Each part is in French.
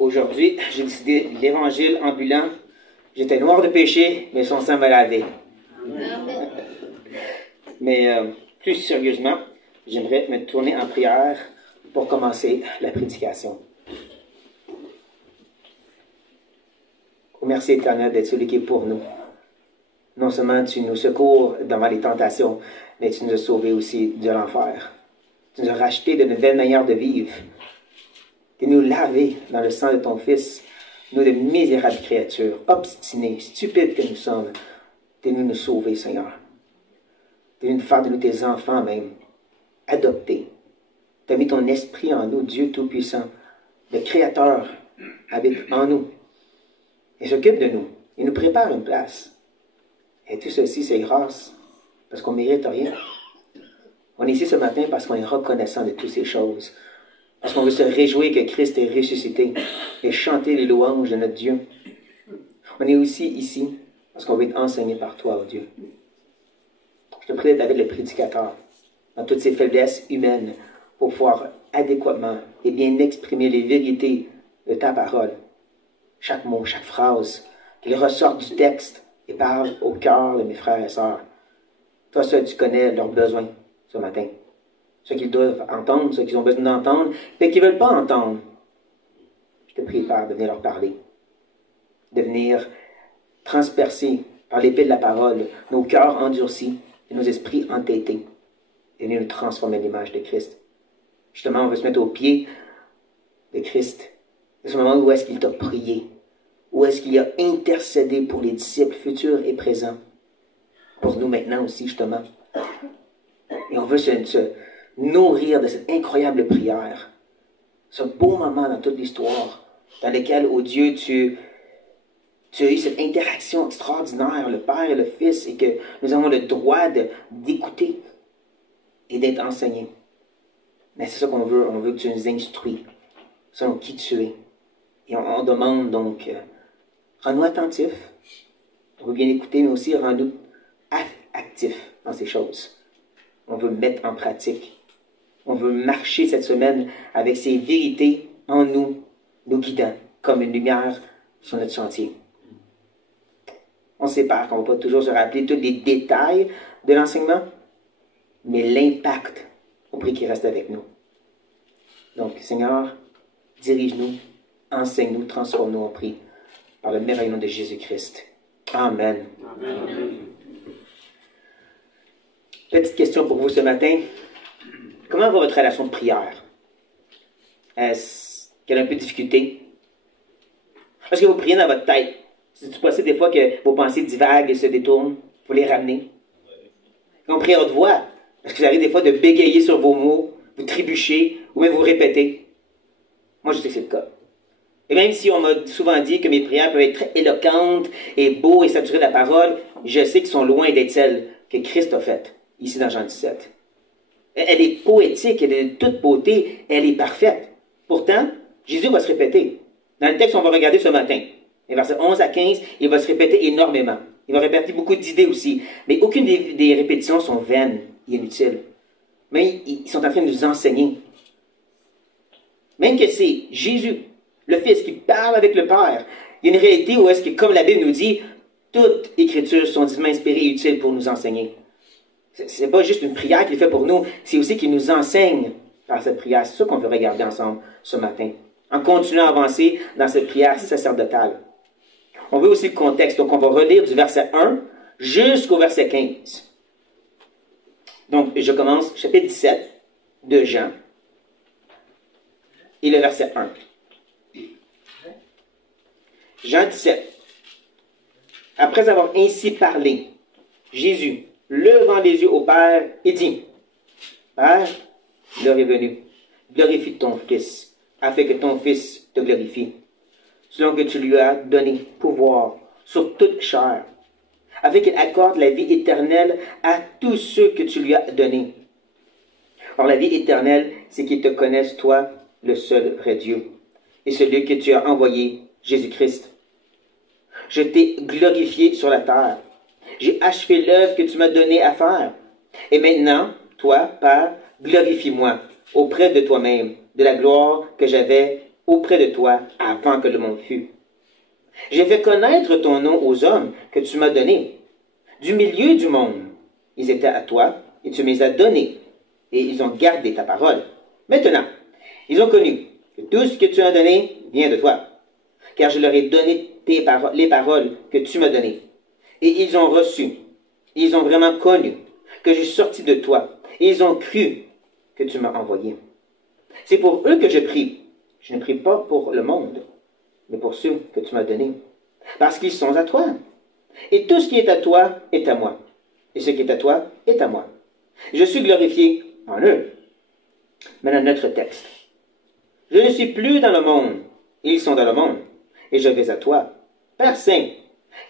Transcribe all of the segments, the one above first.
Aujourd'hui, j'ai décidé l'évangile ambulant. J'étais noir de péché, mais son sang m'a lavé. Mais plus sérieusement, j'aimerais me tourner en prière pour commencer la prédication. Merci éternel d'être celui qui est pour nous. Non seulement tu nous secours devant les tentations, mais tu nous as sauvés aussi de l'enfer. Tu nous as rachetés de nouvelles manières de vivre. Tu nous laver dans le sang de ton Fils, nous de misérables créatures, obstinés, stupides que nous sommes. Tu nous sauver, Seigneur. Tu nous faire de nous tes enfants même, adoptés. Tu as mis ton esprit en nous, Dieu Tout-Puissant. Le Créateur habite en nous. Il s'occupe de nous. Il nous prépare une place. Et tout ceci, c'est grâce, parce qu'on ne mérite rien. On est ici ce matin parce qu'on est reconnaissant de toutes ces choses. Parce qu'on veut se réjouir que Christ est ressuscité et chanter les louanges de notre Dieu. On est aussi ici parce qu'on veut être enseigné par toi, oh Dieu. Je te prie d'être avec le prédicateur dans toutes ses faiblesses humaines pour pouvoir adéquatement et bien exprimer les vérités de ta parole. Chaque mot, chaque phrase, qu'il ressorte du texte et parle au cœur de mes frères et sœurs. Toi seul, tu connais leurs besoins ce matin. Ce qu'ils doivent entendre, ce qu'ils ont besoin d'entendre, et qu'ils ne veulent pas entendre. Je te prie, Père, de venir leur parler. De venir transpercer par l'épée de la parole nos cœurs endurcis et nos esprits entêtés. Et venir nous transformer à l'image de Christ. Justement, on veut se mettre au pied de Christ. C'est ce moment où est-ce qu'il t'a prié. Où est-ce qu'il a intercédé pour les disciples futurs et présents. Pour nous maintenant aussi, justement. Et on veut se nourrir de cette incroyable prière. Ce beau moment dans toute l'histoire, dans lequel, oh Dieu, tu as eu cette interaction extraordinaire, le Père et le Fils, et que nous avons le droit d'écouter et d'être enseignés. Mais c'est ça qu'on veut. On veut que tu nous instruis selon qui tu es. Et on demande donc, rends-nous attentifs. On veut bien écouter, mais aussi rends-nous actifs dans ces choses. On veut mettre en pratique. On veut marcher cette semaine avec ces vérités en nous, nous guidant comme une lumière sur notre sentier. On sait pas qu'on ne va pas toujours se rappeler tous les détails de l'enseignement, mais l'impact, on prie qu'il reste avec nous. Donc, Seigneur, dirige-nous, enseigne-nous, transforme-nous, on prie, par le merveilleux nom de Jésus-Christ. Amen. Amen. Petite question pour vous ce matin. Comment va votre relation de prière? Est-ce qu'elle a un peu de difficulté? Est-ce que vous priez dans votre tête? C'est-tu possible des fois que vos pensées divaguent et se détournent? Il faut les ramener. Quand on prie à haute voix, est-ce que vous arrivez des fois de bégayer sur vos mots, vous trébuchez, ou même vous répétez? Moi, je sais que c'est le cas. Et même si on m'a souvent dit que mes prières peuvent être très éloquentes et beaux et saturées de la parole, je sais qu'ils sont loin d'être celles que Christ a faites, ici dans Jean 17. Elle est poétique, elle est de toute beauté, elle est parfaite. Pourtant, Jésus va se répéter. Dans le texte qu'on va regarder ce matin, les versets 11 à 15, il va se répéter énormément. Il va répéter beaucoup d'idées aussi. Mais aucune des répétitions sont vaines et inutiles. Mais ils sont en train de nous enseigner. Même que c'est Jésus, le Fils, qui parle avec le Père. Il y a une réalité où est-ce que, comme la Bible nous dit, toutes les Écritures sont ditement inspirées et utiles pour nous enseigner. Ce n'est pas juste une prière qu'il fait pour nous, c'est aussi qu'il nous enseigne par cette prière. C'est ça qu'on veut regarder ensemble ce matin, en continuant à avancer dans cette prière sacerdotale. On veut aussi le contexte, donc on va relire du verset 1 jusqu'au verset 15. Donc, je commence, chapitre 17 de Jean, et le verset 1. Jean 17. Après avoir ainsi parlé, Jésus, levant les yeux au Père, et dit, Père, l'heure est venue, glorifie ton Fils, afin que ton Fils te glorifie, selon que tu lui as donné pouvoir sur toute chair, afin qu'il accorde la vie éternelle à tous ceux que tu lui as donnés. Or, la vie éternelle, c'est qu'ils te connaissent, toi, le seul vrai Dieu, et celui que tu as envoyé, Jésus-Christ. Je t'ai glorifié sur la terre. J'ai achevé l'œuvre que tu m'as donnée à faire. Et maintenant, toi, Père, glorifie-moi auprès de toi-même, de la gloire que j'avais auprès de toi avant que le monde fût. J'ai fait connaître ton nom aux hommes que tu m'as donnés. Du milieu du monde, ils étaient à toi et tu me les as donnés et ils ont gardé ta parole. Maintenant, ils ont connu que tout ce que tu as donné vient de toi, car je leur ai donné les paroles que tu m'as données. Et ils ont reçu, ils ont vraiment connu que je suis sorti de toi et ils ont cru que tu m'as envoyé. C'est pour eux que je prie. Je ne prie pas pour le monde, mais pour ceux que tu m'as donnés, parce qu'ils sont à toi. Et tout ce qui est à toi est à moi, et ce qui est à toi est à moi. Je suis glorifié en eux. Maintenant, notre texte. Je ne suis plus dans le monde, ils sont dans le monde, et je vais à toi. Père Saint,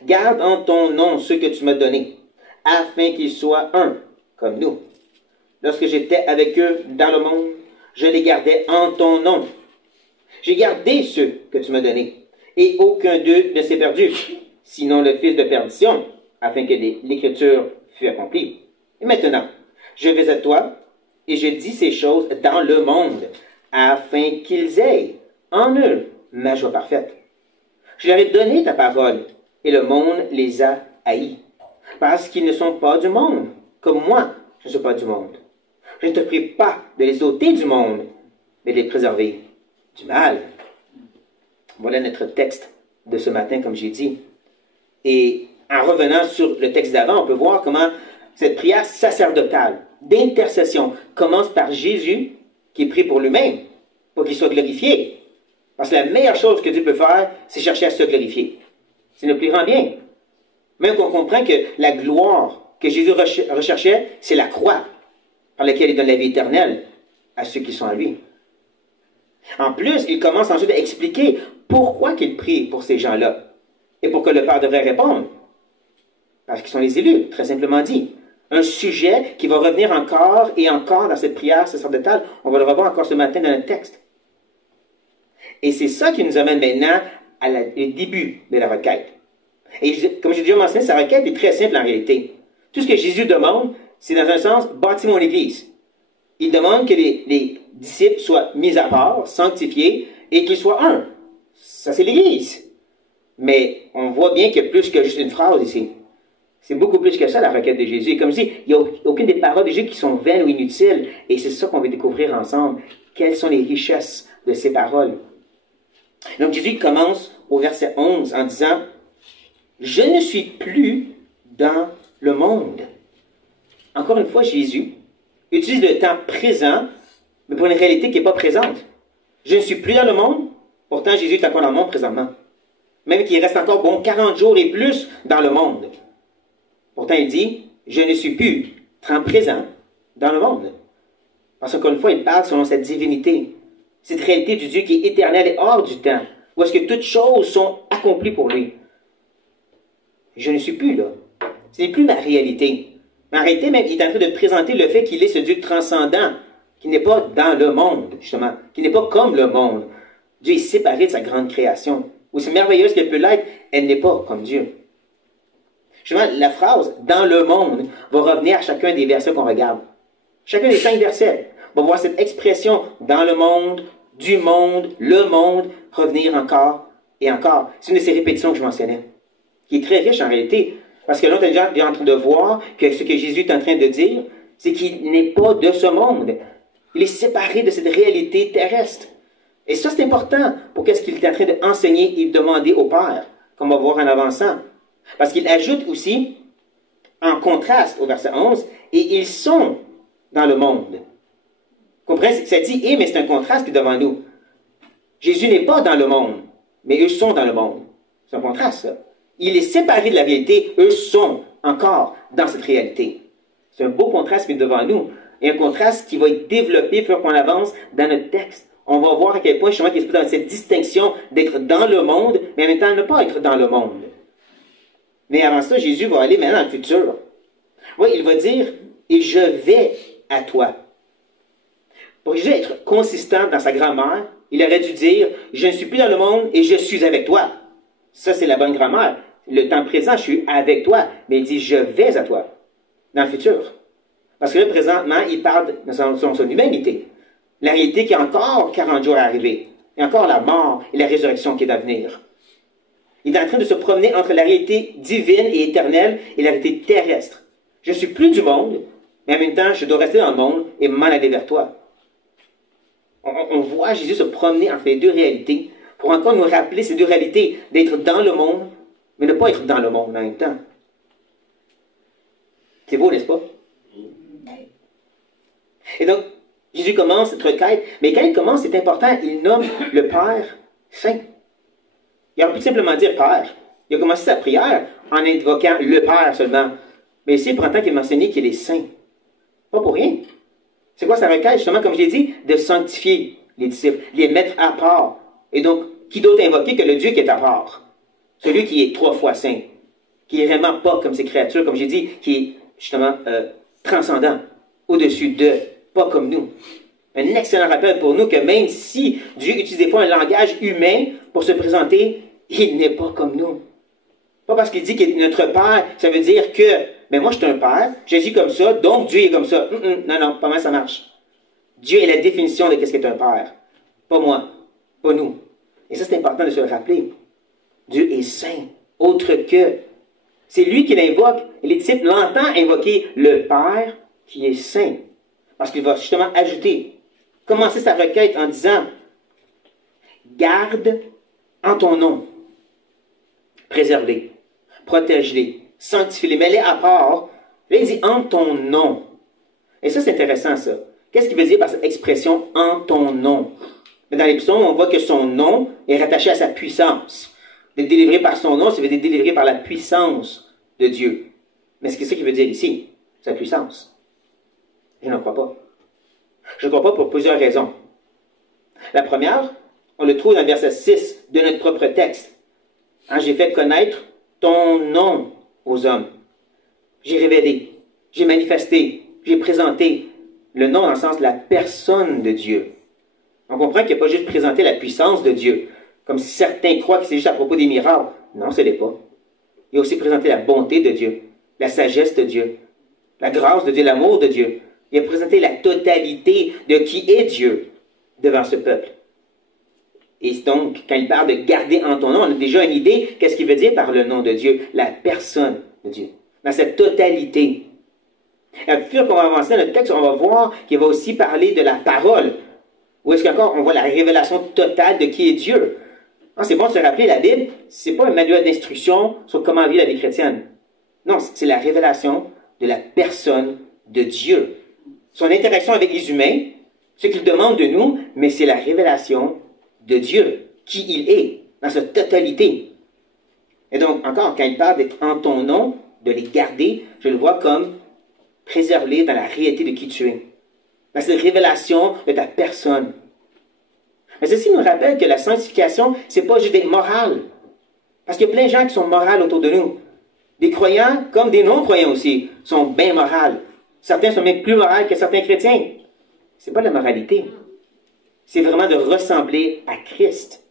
garde en ton nom ceux que tu m'as donnés, afin qu'ils soient un, comme nous. Lorsque j'étais avec eux dans le monde, je les gardais en ton nom. J'ai gardé ceux que tu m'as donnés, et aucun d'eux ne s'est perdu, sinon le fils de perdition, afin que l'écriture fût accomplie. Et maintenant, je vais à toi, et je dis ces choses dans le monde, afin qu'ils aient en eux ma joie parfaite. Je leur ai donné ta parole, et le monde les a haïs, parce qu'ils ne sont pas du monde, comme moi, je ne suis pas du monde. Je ne te prie pas de les ôter du monde, mais de les préserver du mal. Voilà notre texte de ce matin, comme j'ai dit. Et en revenant sur le texte d'avant, on peut voir comment cette prière sacerdotale d'intercession commence par Jésus, qui prie pour lui-même, pour qu'il soit glorifié. Parce que la meilleure chose que Dieu peut faire, c'est chercher à se glorifier. C'est le plus grand bien. Même qu'on comprend que la gloire que Jésus recherchait, c'est la croix, par laquelle il donne la vie éternelle à ceux qui sont à lui. En plus, il commence ensuite à expliquer pourquoi il prie pour ces gens-là et pourquoi le Père devrait répondre. Parce qu'ils sont les élus, très simplement dit. Un sujet qui va revenir encore et encore dans cette prière sacerdotale. On va le revoir encore ce matin dans le texte. Et c'est ça qui nous amène maintenant au début de la requête. Et comme j'ai déjà mentionné, sa requête est très simple en réalité. Tout ce que Jésus demande, c'est dans un sens, bâtis mon Église. Il demande que les disciples soient mis à part, sanctifiés, et qu'ils soient un. Ça, c'est l'Église. Mais on voit bien qu'il y a plus que juste une phrase ici. C'est beaucoup plus que ça, la requête de Jésus. Et comme je dis, il n'y a aucune des paroles de Jésus qui sont vaines ou inutiles. Et c'est ça qu'on va découvrir ensemble. Quelles sont les richesses de ces paroles? Donc Jésus commence au verset 11 en disant, « Je ne suis plus dans le monde. » Encore une fois, Jésus utilise le temps présent, mais pour une réalité qui n'est pas présente. Je ne suis plus dans le monde, pourtant Jésus est encore dans le monde présentement. Même qu'il reste encore 40 jours et plus dans le monde. Pourtant, il dit, je ne suis plus temps présent dans le monde. Parce qu'encore une fois, il parle selon cette divinité, cette réalité du Dieu qui est éternel et hors du temps, où est-ce que toutes choses sont accomplies pour lui. Je ne suis plus là. Ce n'est plus ma réalité. Mais en réalité, même, il est en train de présenter le fait qu'il est ce Dieu transcendant, qui n'est pas dans le monde, justement, qui n'est pas comme le monde. Dieu est séparé de sa grande création. Aussi merveilleuse qu'elle peut l'être, elle n'est pas comme Dieu. Justement, la phrase « dans le monde » va revenir à chacun des versets qu'on regarde. Chacun des 5 versets va voir cette expression « dans le monde »,« du monde »,« le monde » revenir encore et encore. C'est une de ces répétitions que je mentionnais, qui est très riche en réalité. Parce que là, on est déjà en train de voir que ce que Jésus est en train de dire, c'est qu'il n'est pas de ce monde. Il est séparé de cette réalité terrestre. Et ça, c'est important pour qu'est-ce qu'il est en train d'enseigner et de demander au Père, comme on va voir en avançant. Parce qu'il ajoute aussi, en contraste au verset 11, « et ils sont dans le monde ». Comprenez? Ça dit « et », mais c'est un contraste qui est devant nous. Jésus n'est pas dans le monde, mais eux sont dans le monde. C'est un contraste, ça. Il est séparé de la réalité, eux sont encore dans cette réalité. C'est un beau contraste qui est devant nous, et un contraste qui va être développé plus qu'on avance dans notre texte. On va voir à quel point, justement, qu'il est dans cette distinction d'être dans le monde, mais en même temps ne pas être dans le monde. Mais avant ça, Jésus va aller maintenant dans le futur. Oui, il va dire, « Et je vais à toi ». Pour Jésus être consistant dans sa grammaire, il aurait dû dire, « Je ne suis plus dans le monde et je suis avec toi ». Ça, c'est la bonne grammaire. Le temps présent, je suis avec toi. Mais il dit, « Je vais à toi ». Dans le futur. Parce que là, présentement, il parle de son humanité. La réalité qui a encore 40 jours à arriver. et encore la mort et la résurrection qui est à venir. Il est en train de se promener entre la réalité divine et éternelle et la réalité terrestre. Je ne suis plus du monde, mais en même temps, je dois rester dans le monde et m'en aller vers toi. On voit Jésus se promener entre les deux réalités pour encore nous rappeler ces deux réalités, d'être dans le monde, mais ne pas être dans le monde en même temps. C'est beau, n'est-ce pas? Et donc, Jésus commence cette requête, mais quand il commence, c'est important, il nomme le Père Saint. Il aurait pu simplement dire Père. Il a commencé sa prière en invoquant le Père seulement. Mais ici, il prend le temps qu'il mentionne qu'il est saint. Pas pour rien. C'est quoi sa requête, justement, comme je l'ai dit, de sanctifier les disciples, les mettre à part. Et donc, qui d'autre invoquer que le Dieu qui est à part? Celui qui est 3 fois saint, qui est vraiment pas comme ces créatures, comme j'ai dit, qui est justement transcendant, au-dessus de, pas comme nous. Un excellent rappel pour nous que même si Dieu utilise des fois un langage humain pour se présenter, il n'est pas comme nous. Pas parce qu'il dit qu'il est notre Père, ça veut dire que, ben moi je suis un Père, j'agis comme ça, donc Dieu est comme ça. Non, pas mal ça marche. Dieu est la définition de qu'est-ce qu'est un Père. Pas moi, pas nous. Et ça c'est important de se le rappeler. Dieu est saint, autre que. C'est lui qui l'invoque, et les disciples l'entendent invoquer le Père qui est saint. Parce qu'il va justement ajouter, commencer sa requête en disant, garde en ton nom, préserve-les, protège-les, sanctifie-les, mets-les à part. Là, il dit en ton nom. Et ça, c'est intéressant, ça. Qu'est-ce qu'il veut dire par cette expression en ton nom? Mais dans les psaumes, on voit que son nom est rattaché à sa puissance. D'être délivré par son nom, ça veut dire délivré par la puissance de Dieu. Mais c'est ce qu'il veut dire ici, sa puissance. Je n'en crois pas. Je ne crois pas pour plusieurs raisons. La première, on le trouve dans le verset 6 de notre propre texte. J'ai fait connaître ton nom aux hommes. J'ai révélé, j'ai manifesté, j'ai présenté le nom dans le sens de la personne de Dieu. On comprend qu'il n'y a pas juste présenté la puissance de Dieu, comme si certains croient que c'est juste à propos des miracles. Non, ce n'est pas. Il a aussi présenté la bonté de Dieu, la sagesse de Dieu, la grâce de Dieu, l'amour de Dieu. Il a présenté la totalité de qui est Dieu devant ce peuple. Et donc, quand il parle de garder en ton nom, on a déjà une idée qu'est-ce qu'il veut dire par le nom de Dieu, la personne de Dieu, dans cette totalité. Et à mesure qu'on va avancer dans notre texte, on va voir qu'il va aussi parler de la parole. Où est-ce qu'encore on voit la révélation totale de qui est Dieu. C'est bon de se rappeler, la Bible, c'est pas un manuel d'instruction sur comment vivre la vie chrétienne. Non, c'est la révélation de la personne de Dieu. Son interaction avec les humains, ce qu'il demande de nous, mais c'est la révélation de Dieu, qui il est, dans sa totalité. Et donc, encore, quand il parle d'être en ton nom, de les garder, je le vois comme préserver dans la réalité de qui tu es. Dans cette révélation de ta personne. Mais ceci nous rappelle que la sanctification, c'est pas juste d'être moral. Parce qu'il y a plein de gens qui sont moraux autour de nous. Des croyants, comme des non-croyants aussi, sont bien moraux. Certains sont même plus moraux que certains chrétiens. C'est pas de la moralité. C'est vraiment de ressembler à Christ.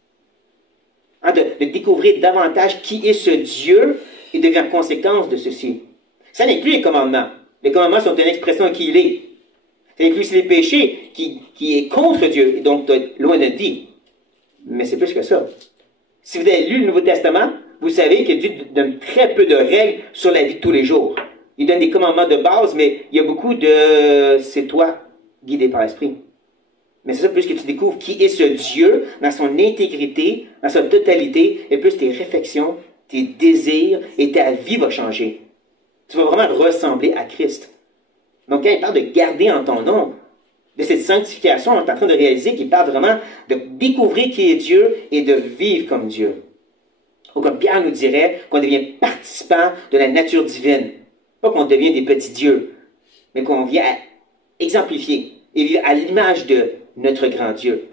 De découvrir davantage qui est ce Dieu et de faire conséquence de ceci. Ça n'inclut les commandements. Les commandements sont une expression de qui il est. Ça inclut aussi les péchés qui est contre Dieu et donc loin de vie. Mais c'est plus que ça. Si vous avez lu le Nouveau Testament, vous savez que Dieu donne très peu de règles sur la vie de tous les jours. Il donne des commandements de base, mais il y a beaucoup de « c'est toi, guidé par l'Esprit ». Mais c'est ça, plus que tu découvres qui est ce Dieu dans son intégrité, dans sa totalité, et plus tes réflexions, tes désirs et ta vie va changer. Tu vas vraiment ressembler à Christ. Donc, quand il parle de garder en ton nom, de cette sanctification, on est en train de réaliser qu'il parle vraiment de découvrir qui est Dieu et de vivre comme Dieu. Ou comme Pierre nous dirait, qu'on devient participant de la nature divine. Pas qu'on devient des petits dieux, mais qu'on vient à exemplifier et vivre à l'image de notre grand Dieu.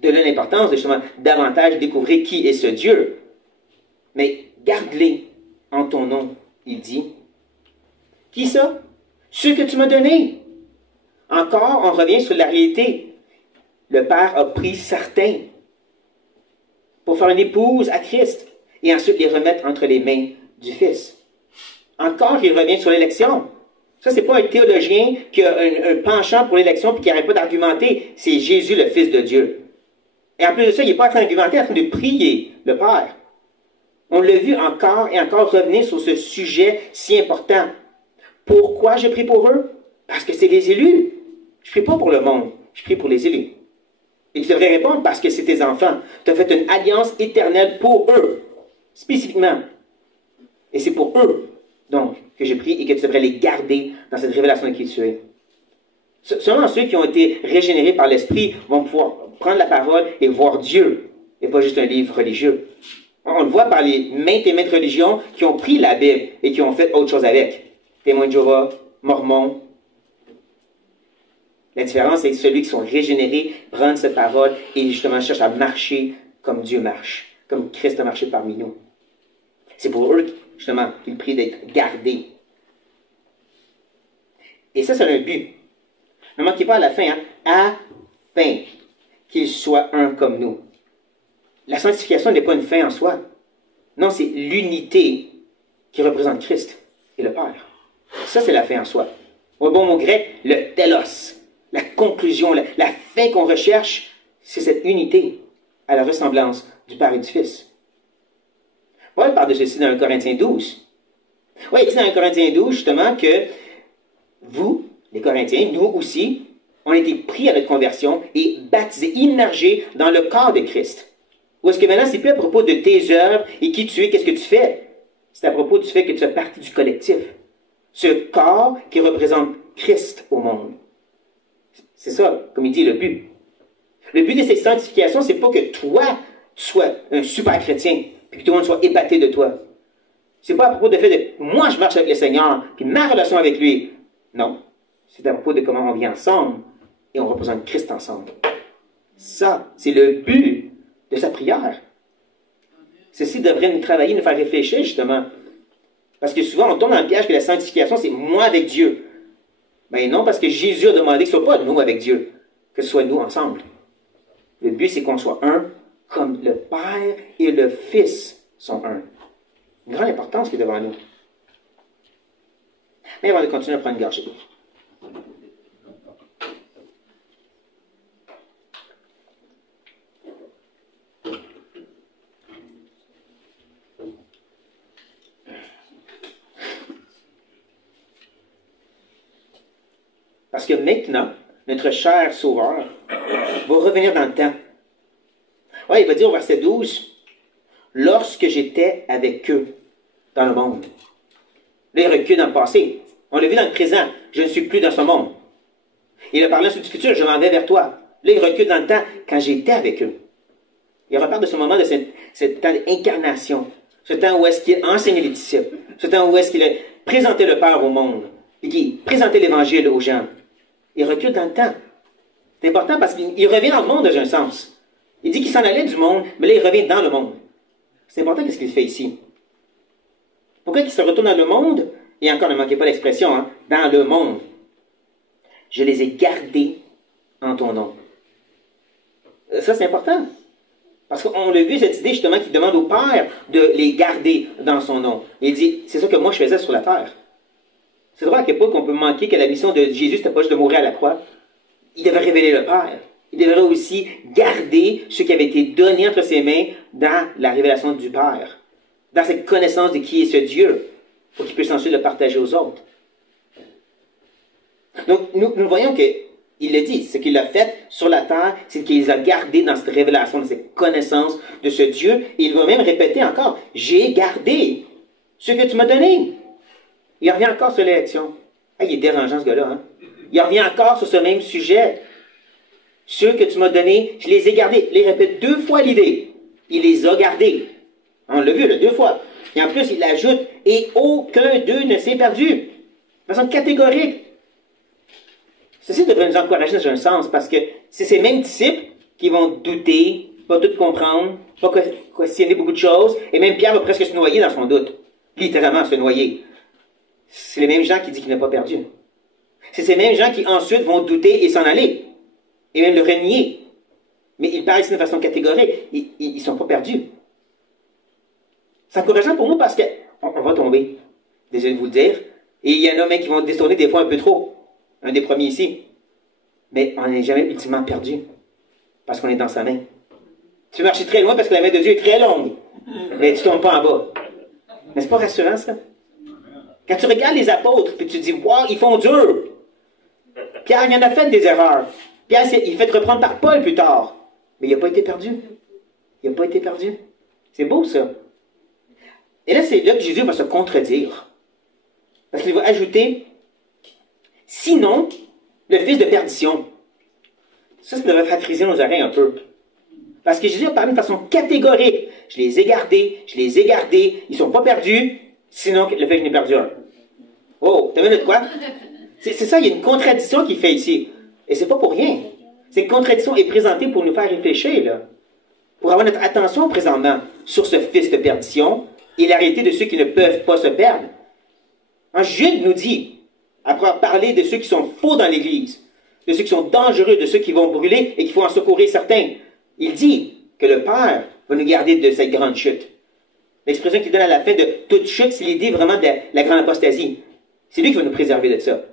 De là l'importance de justement davantage découvrir qui est ce Dieu. Mais garde-les en ton nom, il dit. Qui ça? Ceux que tu m'as donnés. Encore, on revient sur la réalité. Le Père a pris certains pour faire une épouse à Christ et ensuite les remettre entre les mains du Fils. Encore, il revient sur l'élection. Ça, c'est pas un théologien qui a un penchant pour l'élection et qui n'arrête pas d'argumenter. C'est Jésus, le Fils de Dieu. Et en plus de ça, il n'est pas en train d'argumenter, il est en train de prier le Père. On l'a vu encore et encore revenir sur ce sujet si important. Pourquoi je prie pour eux? Parce que c'est les élus. Je ne prie pas pour le monde, je prie pour les élus. Et tu devrais répondre parce que c'est tes enfants. Tu as fait une alliance éternelle pour eux, spécifiquement. Et c'est pour eux, donc, que je prie et que tu devrais les garder dans cette révélation de qui tu es. Seulement ceux qui ont été régénérés par l'Esprit vont pouvoir prendre la parole et voir Dieu, et pas juste un livre religieux. On le voit par les maintes et maintes religions qui ont pris la Bible et qui ont fait autre chose avec. Témoins de Jéhovah, Mormons. La différence, c'est que celui qui sont régénérés prennent cette parole et justement cherchent à marcher comme Dieu marche, comme Christ a marché parmi nous. C'est pour eux, justement, qu'il prie d'être gardés. Et ça, c'est un but. Ne manquez pas à la fin, afin qu'ils soient un comme nous. La sanctification n'est pas une fin en soi. Non, c'est l'unité qui représente Christ et le Père. Ça, c'est la fin en soi. Au bon mot grec, le telos, la conclusion, la fin qu'on recherche, c'est cette unité à la ressemblance du Père et du Fils. Paul parle de ceci dans 1 Corinthiens 12. Oui, il dit dans 1 Corinthiens 12, justement, que vous, les Corinthiens, nous aussi, on a été pris à notre conversion et baptisés, immergés dans le corps de Christ. Ou est-ce que maintenant, c'est plus à propos de tes œuvres et qui tu es, qu'est-ce que tu fais? C'est à propos du fait que tu fais partie du collectif. Ce corps qui représente Christ au monde. C'est ça, comme il dit, le but. Le but de cette sanctification, c'est pas que toi, tu sois un super chrétien, puis que tout le monde soit épaté de toi. C'est pas à propos du fait de moi, je marche avec le Seigneur, puis ma relation avec lui. Non. C'est à propos de comment on vit ensemble et on représente Christ ensemble. Ça, c'est le but de sa prière. Ceci devrait nous travailler, nous faire réfléchir, justement. Parce que souvent, on tombe dans le piège que la sanctification, c'est moi avec Dieu. Ben non, parce que Jésus a demandé que ce ne soit pas nous avec Dieu, que ce soit nous ensemble. Le but, c'est qu'on soit un, comme le Père et le Fils sont un. Une grande importance qui est devant nous. Mais avant de continuer à prendre une gorgée. Parce que maintenant, notre cher Sauveur va revenir dans le temps. Ouais, il va dire au verset 12, « Lorsque j'étais avec eux dans le monde. » Là, il recule dans le passé. On l'a vu dans le présent. « Je ne suis plus dans ce monde. » Il a parlé ensuite du futur. « Je m'en vais vers toi. » Là, il recule dans le temps quand j'étais avec eux. Il reparle de ce moment, de ce temps d'incarnation. Ce temps où est-ce qu'il enseignait les disciples. Ce temps où est-ce qu'il a présenté le Père au monde. Et qu'il présentait l'Évangile aux gens. Il recule dans le temps. C'est important parce qu'il revient dans le monde dans un sens. Il dit qu'il s'en allait du monde, mais là, il revient dans le monde. C'est important qu'est-ce qu'il fait ici. Pourquoi il se retourne dans le monde? Et encore, ne manquez pas l'expression, dans le monde. Je les ai gardés en ton nom. Ça, c'est important. Parce qu'on l'a vu, cette idée, justement, qui demande au Père de les garder dans son nom. Il dit, c'est ça que moi, je faisais sur la terre. C'est drôle à quel point qu'on peut manquer que la mission de Jésus, c'était pas juste de mourir à la croix. Il devait révéler le Père. Il devrait aussi garder ce qui avait été donné entre ses mains dans la révélation du Père. Dans cette connaissance de qui est ce Dieu, pour qu'il puisse ensuite le partager aux autres. Donc, nous voyons qu'il le dit, ce qu'il a fait sur la terre, c'est qu'il les a gardés dans cette révélation, dans cette connaissance de ce Dieu. Et il va même répéter encore, j'ai gardé ce que tu m'as donné. Il revient encore sur l'élection. Il est dérangeant ce gars-là. Il revient encore sur ce même sujet. Ceux que tu m'as donnés, je les ai gardés. Il répète 2 fois l'idée. Il les a gardés. On l'a vu, là, 2 fois. Et en plus, il ajoute, et aucun d'eux ne s'est perdu. De façon catégorique. Ceci devrait nous encourager dans un sens, parce que c'est ces mêmes disciples qui vont douter, pas tout comprendre, pas questionner beaucoup de choses, et même Pierre va presque se noyer dans son doute. Littéralement se noyer. C'est les mêmes gens qui disent qu'il n'a pas perdu. C'est ces mêmes gens qui ensuite vont douter et s'en aller. Et même le renier. Mais ils parlent ici de façon catégorique. Ils ne sont pas perdus. C'est encourageant pour nous parce qu'on va tomber. Désolé de vous le dire. Et il y en a même qui vont détourner des fois un peu trop. Un des premiers ici. Mais on n'est jamais ultimement perdu. Parce qu'on est dans sa main. Tu marches très loin parce que la main de Dieu est très longue. Mais tu ne tombes pas en bas. Mais c'est pas rassurant, ça? Quand tu regardes les apôtres, puis tu te dis, wow, ils font dur. Pierre, il en a fait des erreurs. Pierre, il fait reprendre par Paul plus tard. Mais il n'a pas été perdu. Il n'a pas été perdu. C'est beau, ça. Et là, c'est là que Jésus va se contredire. Parce qu'il va ajouter, sinon, le fils de perdition. Ça devrait faire friser nos oreilles un peu. Parce que Jésus a parlé de façon catégorique. Je les ai gardés, ils ne sont pas perdus, sinon le fait que je n'ai perdu un. Oh, t'as vu de quoi? C'est ça, il y a une contradiction qu'il fait ici. Et c'est pas pour rien. Cette contradiction est présentée pour nous faire réfléchir, là. Pour avoir notre attention présentement sur ce fils de perdition et la réalité de ceux qui ne peuvent pas se perdre. Jude nous dit, après avoir parlé de ceux qui sont faux dans l'Église, de ceux qui sont dangereux, de ceux qui vont brûler et qu'il faut en secourir certains, il dit que le Père va nous garder de cette grande chute. L'expression qu'il donne à la fin de toute chute, c'est l'idée vraiment de la grande apostasie. C'est lui qui va nous préserver de ça.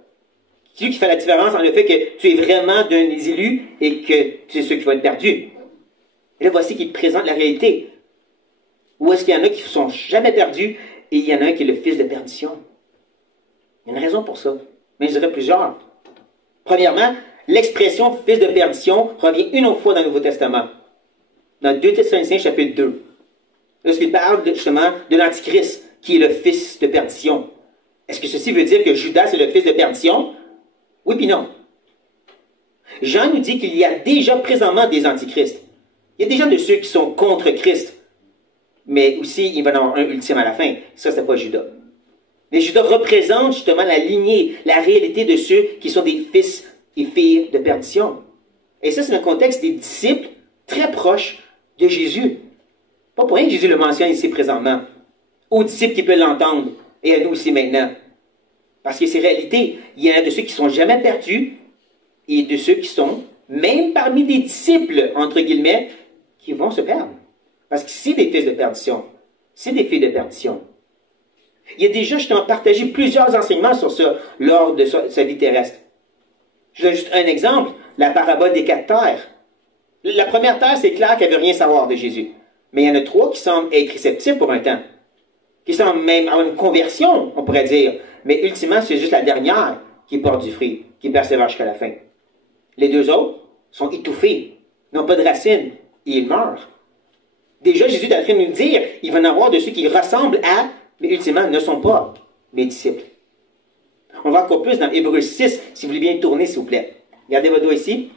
C'est lui qui fait la différence entre le fait que tu es vraiment d'un des élus et que tu es ceux qui vont être perdus. Et là, voici qu'il présente la réalité. Où est-ce qu'il y en a qui ne sont jamais perdus et il y en a un qui est le fils de perdition? Il y a une raison pour ça. Mais je dirais plusieurs. Premièrement, l'expression fils de perdition revient une autre fois dans le Nouveau Testament. Dans 2 Thessaloniciens chapitre 2. Lorsqu'il parle justement de l'Antichrist, qui est le fils de perdition. Est-ce que ceci veut dire que Judas est le fils de perdition? Oui puis non. Jean nous dit qu'il y a déjà présentement des antichrists. Il y a déjà de ceux qui sont contre Christ. Mais aussi, il va en avoir un ultime à la fin. Ça, c'est pas Judas. Mais Judas représente justement la lignée, la réalité de ceux qui sont des fils et filles de perdition. Et ça, c'est un contexte des disciples très proches de Jésus. Pas pour rien que Jésus le mentionne ici présentement. Aux disciples qui peuvent l'entendre, et à nous aussi maintenant. Parce que c'est réalité. Il y en a de ceux qui ne sont jamais perdus, et de ceux qui sont, même parmi des disciples, entre guillemets, qui vont se perdre. Parce que c'est des fils de perdition. C'est des filles de perdition. Il a déjà justement partagé plusieurs enseignements sur ça lors de sa vie terrestre. Je donne juste un exemple, la parabole des 4 terres. La première terre, c'est clair qu'elle ne veut rien savoir de Jésus. Mais il y en a 3 qui semblent être réceptifs pour un temps. Qui semblent même avoir une conversion, on pourrait dire. Mais ultimement, c'est juste la dernière qui porte du fruit, qui persévère jusqu'à la fin. Les 2 autres sont étouffés, n'ont pas de racines, et ils meurent. Déjà, Jésus est en train de nous dire, il va y en avoir de ceux qui ressemblent à, mais ultimement ne sont pas mes disciples. On va encore plus dans Hébreux 6, si vous voulez bien tourner, s'il vous plaît. Regardez votre doigt ici.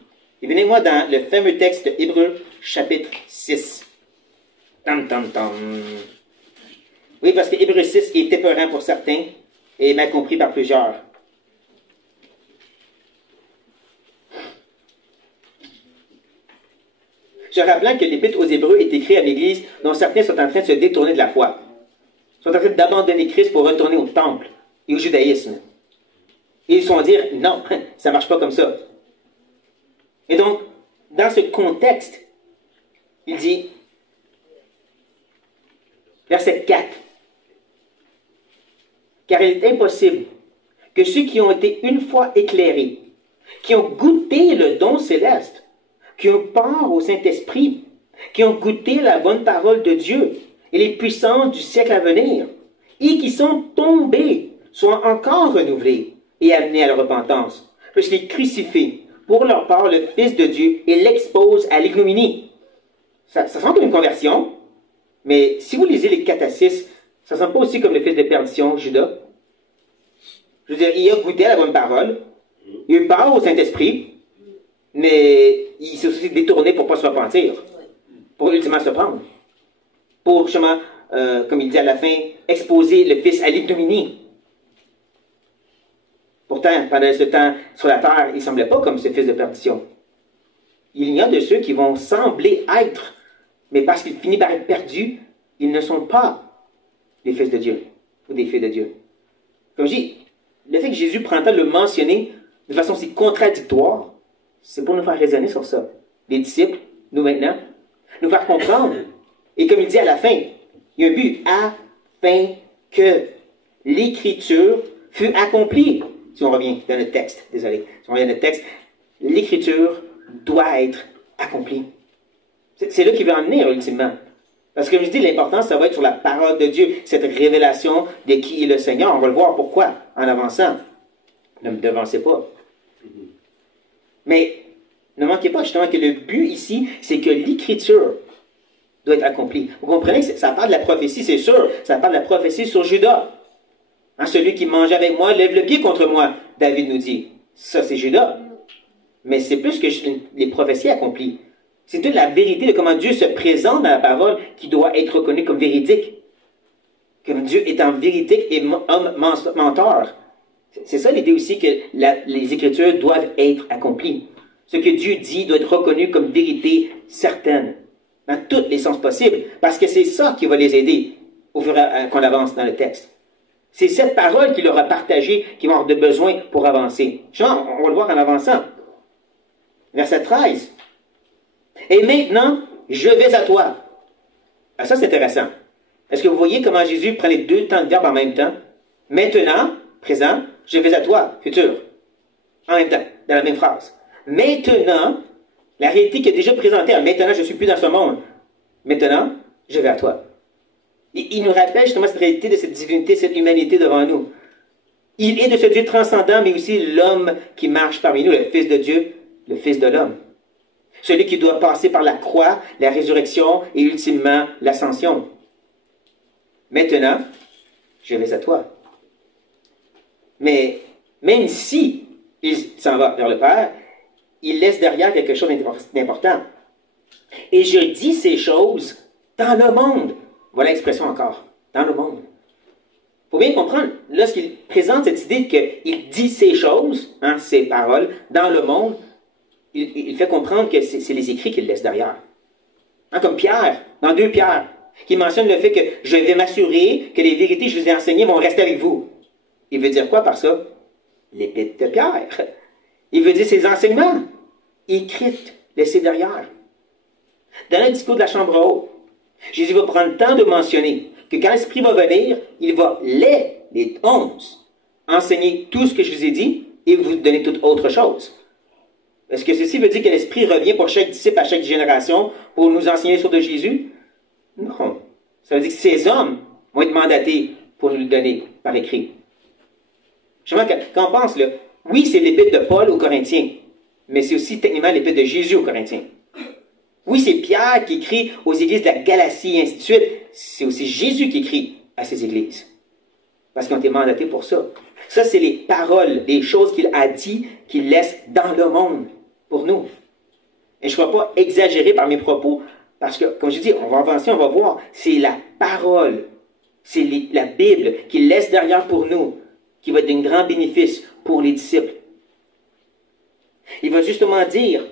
Et venez-moi dans le fameux texte de Hébreux, chapitre 6. Tam, tam, tam. Oui, parce que Hébreux 6 est épeurant pour certains et mal compris par plusieurs. Je rappelle que l'Épître aux Hébreux est écrit à l'Église dont certains sont en train de se détourner de la foi. Ils sont en train d'abandonner Christ pour retourner au temple et au judaïsme. Et ils sont à dire, non, ça ne marche pas comme ça. Et donc, dans ce contexte, il dit, verset 4, « Car il est impossible que ceux qui ont été une fois éclairés, qui ont goûté le don céleste, qui ont part au Saint-Esprit, qui ont goûté la bonne parole de Dieu et les puissances du siècle à venir, et qui sont tombés, soient encore renouvelés et amenés à la repentance, puisqu'ils crucifient pour leur part le Fils de Dieu et l'exposent à l'ignominie. » Ça semble comme une conversion, mais si vous lisez les catéchismes, ça ne semble pas aussi comme le fils de perdition, Judas. Je veux dire, il a goûté à la bonne parole, il a eu part au Saint-Esprit, mais il s'est aussi détourné pour ne pas se repentir, pour ultimement se prendre. Pour, justement, comme il dit à la fin, exposer le Fils à l'ignominie. Pourtant, pendant ce temps sur la terre, il ne semblait pas comme ce fils de perdition. Il y a de ceux qui vont sembler être, mais parce qu'ils finissent par être perdus, ils ne sont pas des fils de Dieu ou des filles de Dieu. Comme je dis, le fait que Jésus prend le temps de le mentionner de façon si contradictoire, c'est pour nous faire raisonner sur ça. Les disciples, nous maintenant, nous faire comprendre. Et comme il dit à la fin, il y a un but, afin que l'Écriture fût accomplie. Si on revient dans le texte, désolé, si on revient dans le texte, l'Écriture doit être accomplie. C'est là qu'il veut en venir, ultimement. Parce que comme je dis, l'important, ça va être sur la parole de Dieu, cette révélation de qui est le Seigneur. On va le voir pourquoi, en avançant. Ne me devancez pas. Mais ne manquez pas justement que le but ici, c'est que l'Écriture doit être accomplie. Vous comprenez que ça parle de la prophétie, c'est sûr. Ça parle de la prophétie sur Judas. Hein, celui qui mange avec moi lève le pied contre moi, David nous dit. Ça, c'est Judas. Mais c'est plus que les prophéties accomplies. C'est toute la vérité de comment Dieu se présente dans la parole qui doit être reconnue comme véridique. Comme Dieu est en vérité et homme menteur. C'est ça l'idée aussi que les Écritures doivent être accomplies. Ce que Dieu dit doit être reconnu comme vérité certaine, dans tous les sens possibles, parce que c'est ça qui va les aider au fur et à mesure qu'on avance dans le texte. C'est cette parole qu'il leur a partagée qui vont avoir de besoin pour avancer. Genre, on va le voir en avançant. Verset 13. Et maintenant, je vais à toi. Ah, ça, c'est intéressant. Est-ce que vous voyez comment Jésus prend les deux temps de verbe en même temps? Maintenant, présent, je vais à toi, futur. En même temps, dans la même phrase. Maintenant, la réalité qui est déjà présentée, maintenant, je ne suis plus dans ce monde. Maintenant, je vais à toi. Et il nous rappelle justement cette réalité de cette divinité, cette humanité devant nous. Il est de ce Dieu transcendant, mais aussi l'homme qui marche parmi nous, le Fils de Dieu, le Fils de l'homme. Celui qui doit passer par la croix, la résurrection et ultimement l'ascension. Maintenant, je vais à toi. Mais même si il s'en va vers le Père, il laisse derrière quelque chose d'important. Et je dis ces choses dans le monde. Voilà l'expression encore. Dans le monde. Il faut bien comprendre, lorsqu'il présente cette idée qu'il dit ces choses, hein, ces paroles, dans le monde, il fait comprendre que c'est les écrits qu'il laisse derrière. Hein, comme Pierre, dans 2 Pierre, qui mentionne le fait que je vais m'assurer que les vérités que je vous ai enseignées vont rester avec vous. Il veut dire quoi par ça? L'épître de Pierre. Il veut dire ses enseignements, écrits, laissés derrière. Dans le discours de la chambre haute, Jésus va prendre le temps de mentionner que quand l'Esprit va venir, il va les 11, enseigner tout ce que je vous ai dit et vous donner toute autre chose. Est-ce que ceci veut dire que l'Esprit revient pour chaque disciple à chaque génération pour nous enseigner sur de Jésus? Non. Ça veut dire que ces hommes vont être mandatés pour nous le donner par écrit. Justement, quand on pense, là, oui, c'est l'épître de Paul aux Corinthiens, mais c'est aussi techniquement l'épître de Jésus aux Corinthiens. Oui, c'est Pierre qui écrit aux églises de la Galatie et ainsi de suite. C'est aussi Jésus qui écrit à ces églises. Parce qu'ils ont été mandatés pour ça. Ça, c'est les paroles, les choses qu'il a dit, qu'il laisse dans le monde pour nous. Et je ne vais pas exagérer par mes propos, parce que, comme je dis, on va avancer, on va voir. C'est la parole, c'est la Bible qu'il laisse derrière pour nous, qui va être d'un grand bénéfice pour les disciples. Il va justement dire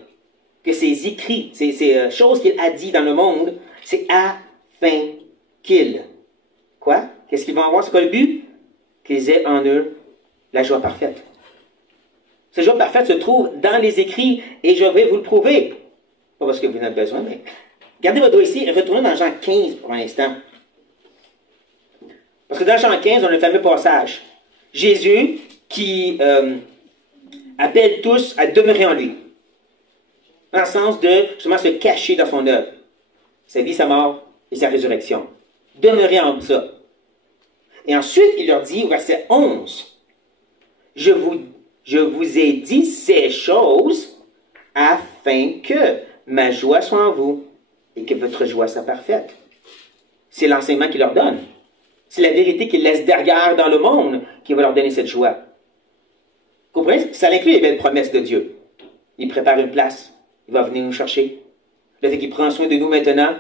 que ces écrits, ces choses qu'il a dit dans le monde, c'est afin qu'ils. Quoi? Qu'est-ce qu'ils vont avoir? C'est quoi le but? Qu'ils aient en eux la joie parfaite. Cette joie parfaite se trouve dans les écrits et je vais vous le prouver. Pas parce que vous en avez besoin, mais gardez votre doigt ici et retournez dans Jean 15 pour un instant. Parce que dans Jean 15, on a le fameux passage. Jésus qui appelle tous à demeurer en lui. Dans le sens de, justement, se cacher dans son œuvre. Sa vie, sa mort et sa résurrection. Demeurer en ça. Et ensuite, il leur dit, au verset 11, je vous ai dit ces choses afin que ma joie soit en vous et que votre joie soit parfaite. C'est l'enseignement qu'il leur donne. C'est la vérité qu'il laisse derrière dans le monde qui va leur donner cette joie. Vous comprenez? Ça inclut les belles promesses de Dieu. Il prépare une place. Il va venir nous chercher. Le fait qu'il prend soin de nous maintenant.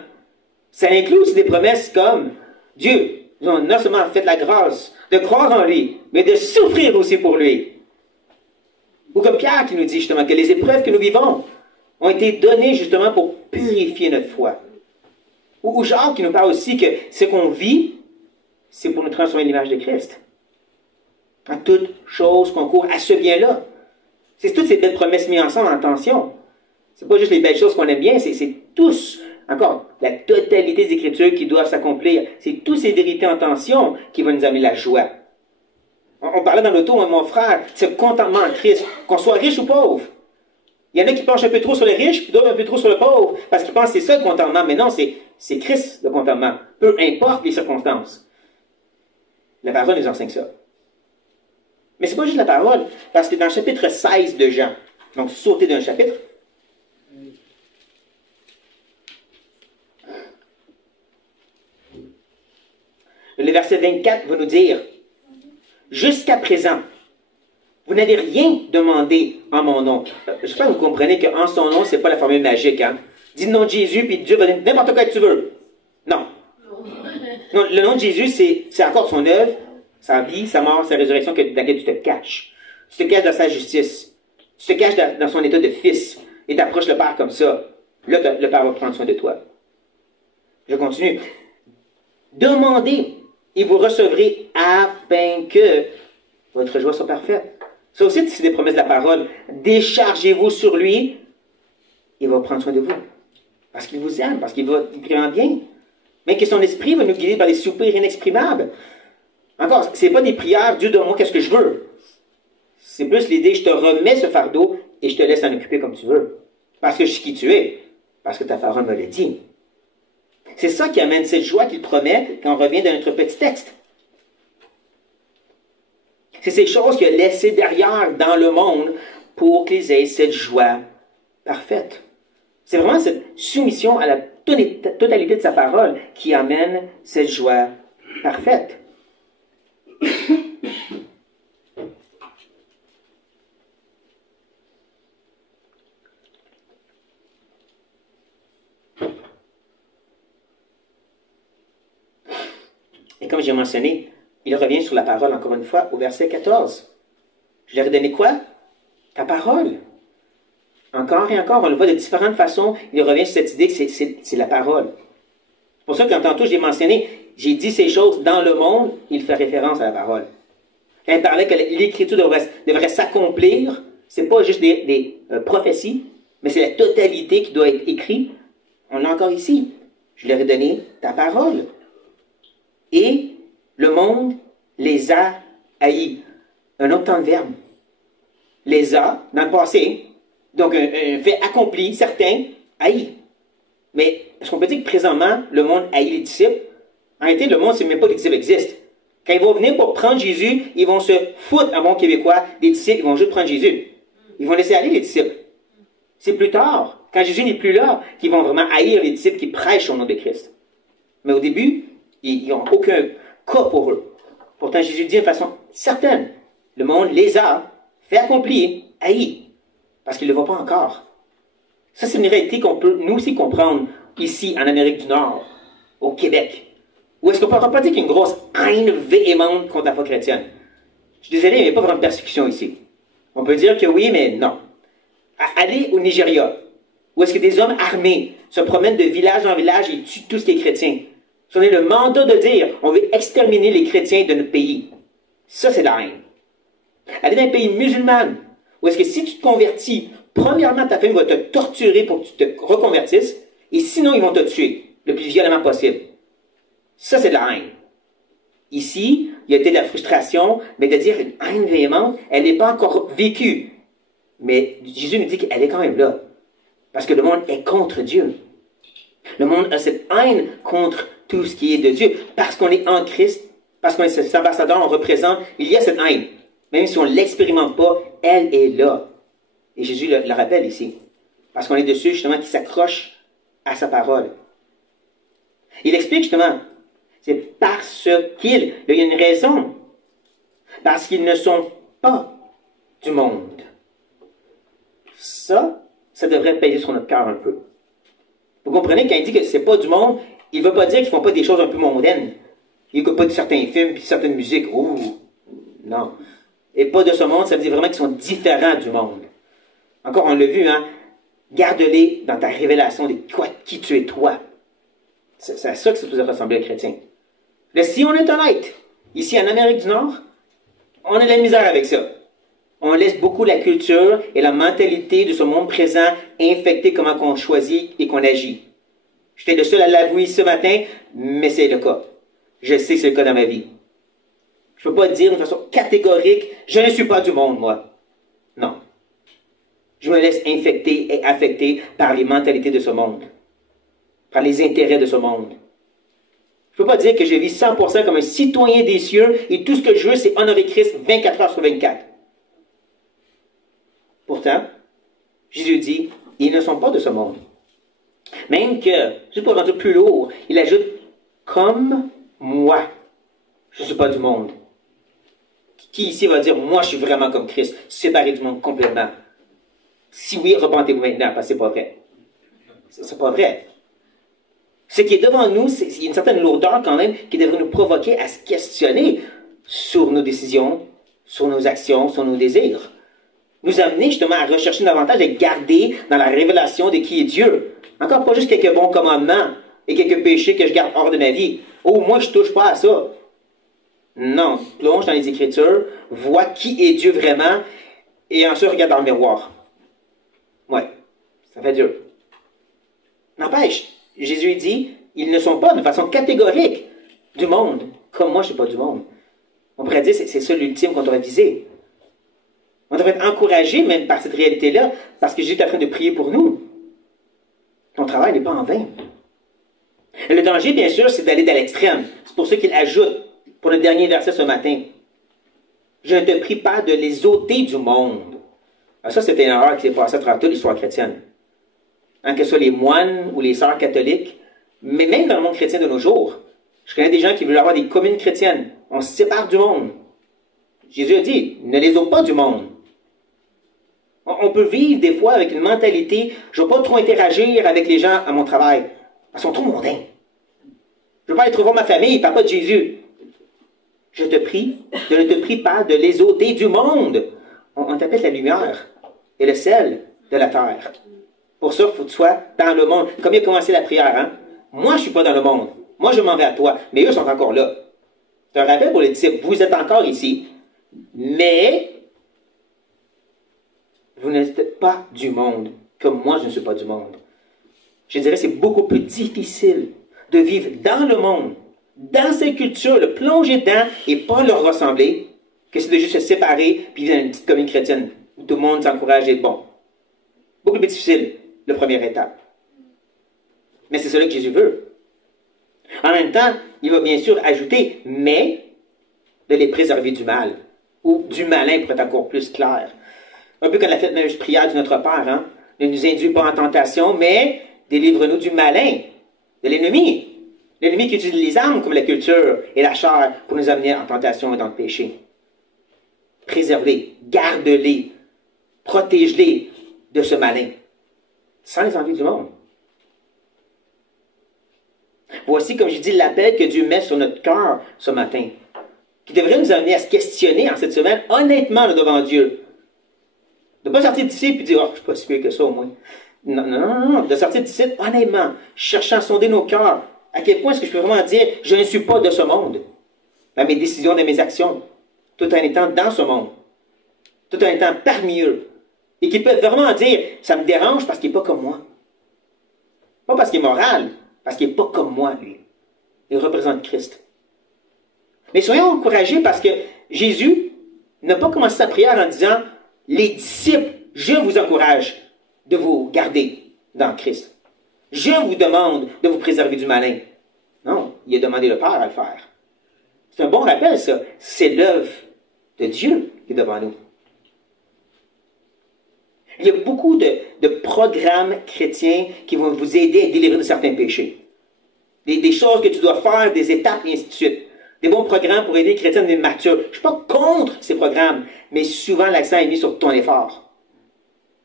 Ça inclut aussi des promesses comme Dieu nous a non seulement fait la grâce de croire en lui, mais de souffrir aussi pour lui. Ou comme Pierre qui nous dit justement que les épreuves que nous vivons ont été données justement pour purifier notre foi. Ou Jacques qui nous parle aussi que ce qu'on vit, c'est pour nous transformer l'image de Christ. En toute chose concourt à ce bien-là. C'est toutes ces belles promesses mises ensemble en tension. C'est pas juste les belles choses qu'on aime bien, c'est tous, encore, la totalité des Écritures qui doivent s'accomplir. C'est toutes ces vérités en tension qui vont nous amener la joie. On parlait dans l'auto, mon frère, ce contentement en Christ, qu'on soit riche ou pauvre. Il Il y en a qui penchent un peu trop sur les riches, puis d'autres un peu trop sur le pauvre, parce qu'ils pensent que c'est ça le contentement. Mais non, c'est Christ le contentement. Peu importe les circonstances. La parole nous enseigne ça. Mais c'est pas juste la parole, parce que dans le chapitre 16 de Jean, donc sauter d'un chapitre, le verset 24 va nous dire, « Jusqu'à présent, vous n'avez rien demandé en mon nom. » J'espère que vous comprenez qu'en son nom, ce n'est pas la formule magique. Hein? Dis le nom de Jésus, puis Dieu va dire n'importe quoi que tu veux. Non. Non, le nom de Jésus, c'est encore son œuvre, sa vie, sa mort, sa résurrection dans laquelle tu te caches. Tu te caches dans sa justice. Tu te caches dans son état de fils. Et tu approches le Père comme ça. Là, le Père va prendre soin de toi. Je continue. Demandez et vous recevrez afin que votre joie soit parfaite. Ça aussi, c'est des promesses de la parole. Déchargez-vous sur lui, il va prendre soin de vous. Parce qu'il vous aime, parce qu'il va vraiment bien. Mais que son esprit va nous guider par des soupirs inexprimables. Encore, ce n'est pas des prières, Dieu donne-moi qu'est-ce que je veux. C'est plus l'idée, je te remets ce fardeau et je te laisse en occuper comme tu veux. Parce que je sais qui tu es. Parce que ta parole me l'a dit. C'est ça qui amène cette joie qu'il promet quand on revient dans notre petit texte. C'est ces choses qu'il a laissées derrière dans le monde pour qu'ils aient cette joie parfaite. C'est vraiment cette soumission à la totalité de sa parole qui amène cette joie parfaite. Et comme j'ai mentionné, il revient sur la parole encore une fois au verset 14. Je leur ai donné quoi? Ta parole. Encore et encore, on le voit de différentes façons. Il revient sur cette idée que c'est la parole. C'est pour ça que quand tantôt j'ai mentionné, j'ai dit ces choses dans le monde, il fait référence à la parole. Quand il parlait que l'écriture devrait s'accomplir, c'est pas juste des prophéties, mais c'est la totalité qui doit être écrite. On l'a encore ici. Je leur ai donné ta parole. Et le monde les a haïs. Un autre temps de verbe. Les a, dans le passé, donc un fait accompli, certain, haïs. Mais est-ce qu'on peut dire que présentement, le monde haït les disciples? En réalité, le monde ne sait même pas que les disciples existent. Quand ils vont venir pour prendre Jésus, ils vont se foutre, à bon québécois, des disciples, ils vont juste prendre Jésus. Ils vont laisser aller les disciples. C'est plus tard, quand Jésus n'est plus là, qu'ils vont vraiment haïr les disciples qui prêchent au nom de Christ. Mais au début, ils n'ont aucun cas pour eux. Pourtant, Jésus dit de façon certaine, le monde les a fait accomplir, haïs, parce qu'il ne le voit pas encore. Ça, c'est une réalité qu'on peut nous aussi comprendre ici, en Amérique du Nord, au Québec. Ou est-ce qu'on peut pas dire qu'il y a une grosse haine véhémente contre la foi chrétienne? Je suis désolé, il n'y a pas vraiment de persécution ici. On peut dire que oui, mais non. Allez au Nigeria, où est-ce que des hommes armés se promènent de village en village et tuent tout ce qui est chrétien. Si on a le mandat de dire, on veut exterminer les chrétiens de notre pays. Ça, c'est la haine. Allez dans un pays musulman, où est-ce que si tu te convertis, premièrement, ta famille va te torturer pour que tu te reconvertisses, et sinon, ils vont te tuer le plus violemment possible. Ça, c'est de la haine. Ici, il y a peut-être de la frustration, mais de dire une haine véhémente, elle n'est pas encore vécue. Mais Jésus nous dit qu'elle est quand même là. Parce que le monde est contre Dieu. Le monde a cette haine contre tout ce qui est de Dieu. Parce qu'on est en Christ, parce qu'on est ses ambassadeurs, on représente, il y a cette haine. Même si on ne l'expérimente pas, elle est là. Et Jésus le rappelle ici. Parce qu'on est dessus, justement, qui s'accroche à sa parole. Il explique justement, c'est parce qu'il, il y a une raison. Parce qu'ils ne sont pas du monde. Ça devrait peser sur notre cœur un peu. Vous comprenez, quand il dit que c'est pas du monde, il ne veut pas dire qu'ils ne font pas des choses un peu mondaines. Ils n'écoutent pas de certains films et certaines musiques. Ouh, non. Et pas de ce monde, ça veut dire vraiment qu'ils sont différents du monde. Encore, on l'a vu, hein. Garde-les dans ta révélation de qui tu es toi. C'est à ça que ça peut ressembler aux chrétiens. Mais si on est honnête, ici en Amérique du Nord, on a de la misère avec ça. On laisse beaucoup la culture et la mentalité de ce monde présent infecter comment on choisit et qu'on agit. J'étais le seul à l'avouer ce matin, mais c'est le cas. Je sais que c'est le cas dans ma vie. Je ne peux pas dire de façon catégorique, je ne suis pas du monde, moi. Non. Je me laisse infecter et affecter par les mentalités de ce monde, par les intérêts de ce monde. Je ne peux pas dire que je vis 100% comme un citoyen des cieux et tout ce que je veux, c'est honorer Christ 24 heures sur 24. Pourtant, Jésus dit, ils ne sont pas de ce monde. Même que, juste pour rendre plus lourd, il ajoute, comme moi, je ne suis pas du monde. Qui ici va dire, moi je suis vraiment comme Christ, séparé du monde complètement? Si oui, repentez-vous maintenant, parce que c'est pas vrai. C'est pas vrai. Ce qui est devant nous, il y a une certaine lourdeur quand même qui devrait nous provoquer à se questionner sur nos décisions, sur nos actions, sur nos désirs. Nous amener justement à rechercher davantage de garder dans la révélation de qui est Dieu. Encore pas juste quelques bons commandements et quelques péchés que je garde hors de ma vie. Oh, moi je ne touche pas à ça. Non, plonge dans les Écritures, vois qui est Dieu vraiment et ensuite regarde dans le miroir. Ouais, ça fait dur. N'empêche, Jésus dit, ils ne sont pas de façon catégorique du monde, comme moi je ne suis pas du monde. On pourrait dire, c'est ça l'ultime qu'on devrait viser. On devrait être encouragé même par cette réalité-là, parce que Jésus est en train de prier pour nous. Ton travail n'est pas en vain. Et le danger, bien sûr, c'est d'aller dans l'extrême. C'est pour ça qu'il ajoute, pour le dernier verset ce matin, je ne te prie pas de les ôter du monde. Alors ça, c'était une erreur qui s'est passée à travers toute l'histoire chrétienne. Hein, que ce soit les moines ou les sœurs catholiques, mais même dans le monde chrétien de nos jours. Je connais des gens qui veulent avoir des communes chrétiennes. On se sépare du monde. Jésus a dit, ne les ôte pas du monde. On peut vivre des fois avec une mentalité, je ne veux pas trop interagir avec les gens à mon travail. Ils sont trop mondains. Je ne veux pas aller trop voir ma famille, papa de Jésus. Je te prie, je ne te prie pas de les ôter du monde. On t'appelle la lumière et le sel de la terre. Pour ça, il faut que tu sois dans le monde. Comme il a commencé la prière, hein? Moi, je ne suis pas dans le monde. Moi, je m'en vais à toi. Mais eux sont encore là. C'est un rappel pour les disciples. Vous êtes encore ici. Mais vous n'êtes pas du monde, comme moi, je ne suis pas du monde. Je dirais que c'est beaucoup plus difficile de vivre dans le monde, dans cette culture, le plonger dedans et pas leur ressembler, que c'est de juste se séparer puis vivre dans une petite commune chrétienne où tout le monde s'encourage à être bon. Beaucoup plus difficile, la première étape. Mais c'est cela que Jésus veut. En même temps, il va bien sûr ajouter, mais de les préserver du mal, ou du malin pour être encore plus clair. Un peu comme la fameuse prière de notre Père, hein? Ne nous induis pas en tentation, mais délivre-nous du malin, de l'ennemi. L'ennemi qui utilise les armes comme la culture et la chair pour nous amener en tentation et dans le péché. Préserve-les, garde-les, protège-les de ce malin, sans les envies du monde. Voici, comme je dis, l'appel que Dieu met sur notre cœur ce matin, qui devrait nous amener à se questionner en cette semaine, honnêtement, là, devant Dieu. De ne pas sortir d'ici et dire, oh, je ne suis pas si pire que ça au moins. Non, non, non, non. De sortir d'ici, honnêtement, cherchant à sonder nos cœurs. À quel point est-ce que je peux vraiment dire, je ne suis pas de ce monde, dans mes décisions, dans mes actions, tout en étant dans ce monde, tout en étant parmi eux. Et qui peut vraiment dire, ça me dérange parce qu'il n'est pas comme moi. Pas parce qu'il est moral, parce qu'il n'est pas comme moi, lui. Il représente Christ. Mais soyons encouragés parce que Jésus n'a pas commencé sa prière en disant, les disciples, je vous encourage de vous garder dans Christ. Je vous demande de vous préserver du malin. Non, il a demandé le Père à le faire. C'est un bon rappel, ça. C'est l'œuvre de Dieu qui est devant nous. Il y a beaucoup de programmes chrétiens qui vont vous aider à délivrer de certains péchés. Des choses que tu dois faire, des étapes, et ainsi de suite. Des bons programmes pour aider les chrétiens à devenir matures. Je ne suis pas contre ces programmes, mais souvent l'accent est mis sur ton effort.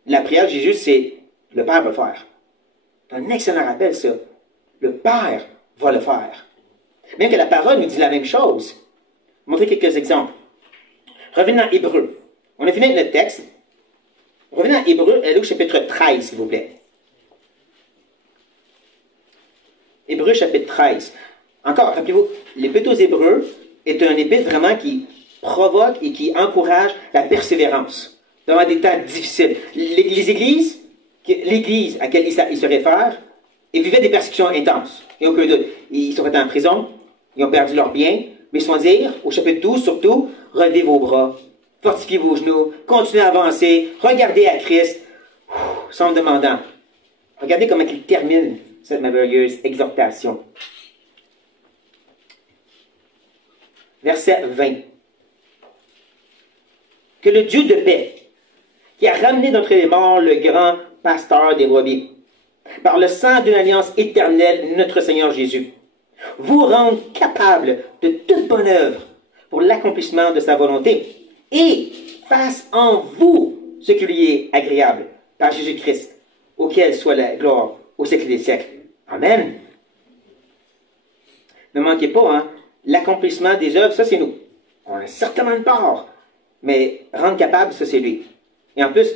La prière de Jésus, c'est le Père va le faire. C'est un excellent rappel, ça. Le Père va le faire. Même que la parole nous dit la même chose. Je vais vous montrer quelques exemples. Revenez dans Hébreux. On a fini avec notre texte. Revenez dans Hébreux, au chapitre 13, s'il vous plaît. Hébreux, chapitre 13. Encore, rappelez-vous, l'épître aux Hébreux est un épître vraiment qui provoque et qui encourage la persévérance dans des temps difficiles. Les églises, l'église à laquelle il se réfère, ils vivaient des persécutions intenses. Et aucun doute. Ils sont faits en prison, ils ont perdu leurs biens, mais ils se font dire, au chapitre 12 surtout, relevez vos bras, fortifiez vos genoux, continuez à avancer, regardez à Christ, psaume demandant. Regardez comment il termine cette merveilleuse exhortation. Verset 20. Que le Dieu de paix, qui a ramené d'entre les morts le grand pasteur des brebis, par le sang d'une alliance éternelle, notre Seigneur Jésus, vous rende capable de toute bonne œuvre pour l'accomplissement de sa volonté et fasse en vous ce qui lui est agréable par Jésus-Christ, auquel soit la gloire au siècle des siècles. Amen. Ne manquez pas, hein, l'accomplissement des œuvres, ça c'est nous. On a certainement une part, mais rendre capable, ça c'est lui. Et en plus,